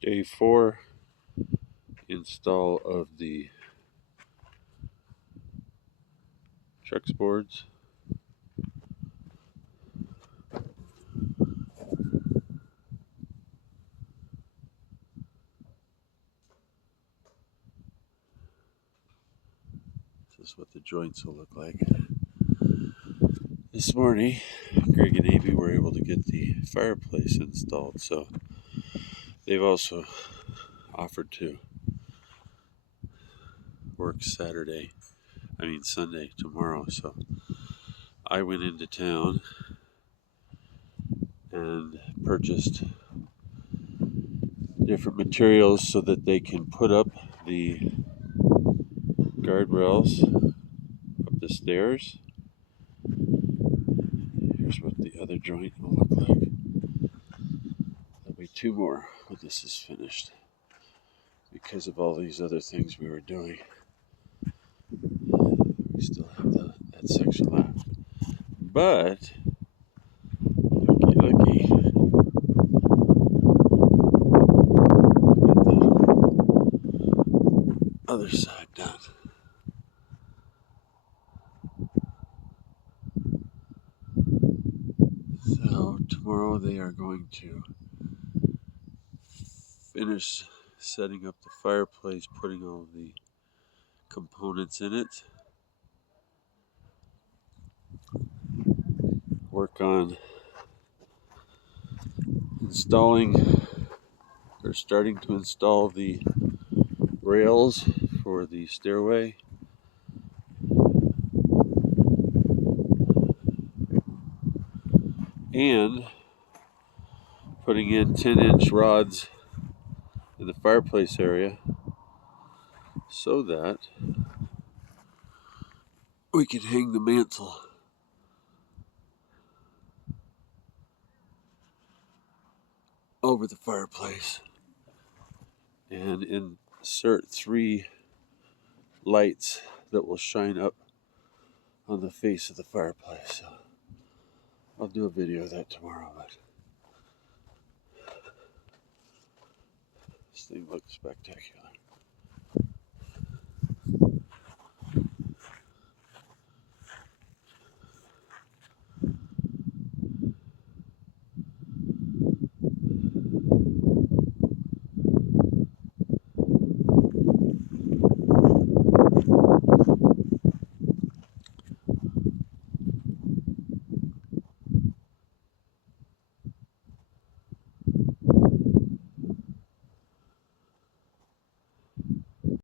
Day 4 install of the Trex boards. This is what the joints will look like. This morning, Greg and Amy were able to get the fireplace installed, so they've also offered to work Sunday, tomorrow. So I went into town and purchased different materials so that they can put up the guardrails up the stairs. Here's what the other joint will look like. There'll be 2 more when this is finished because of all these other things we were doing. We still have that section left. But, looky, get that other side done. So tomorrow they are going to finish setting up the fireplace, putting all the components in it, work on installing or starting to install the rails for the stairway, and putting in 10-inch rods in the fireplace area so that we can hang the mantle over the fireplace and insert 3 lights that will shine up on the face of the fireplace. So I'll do a video of that tomorrow, but this thing looks spectacular.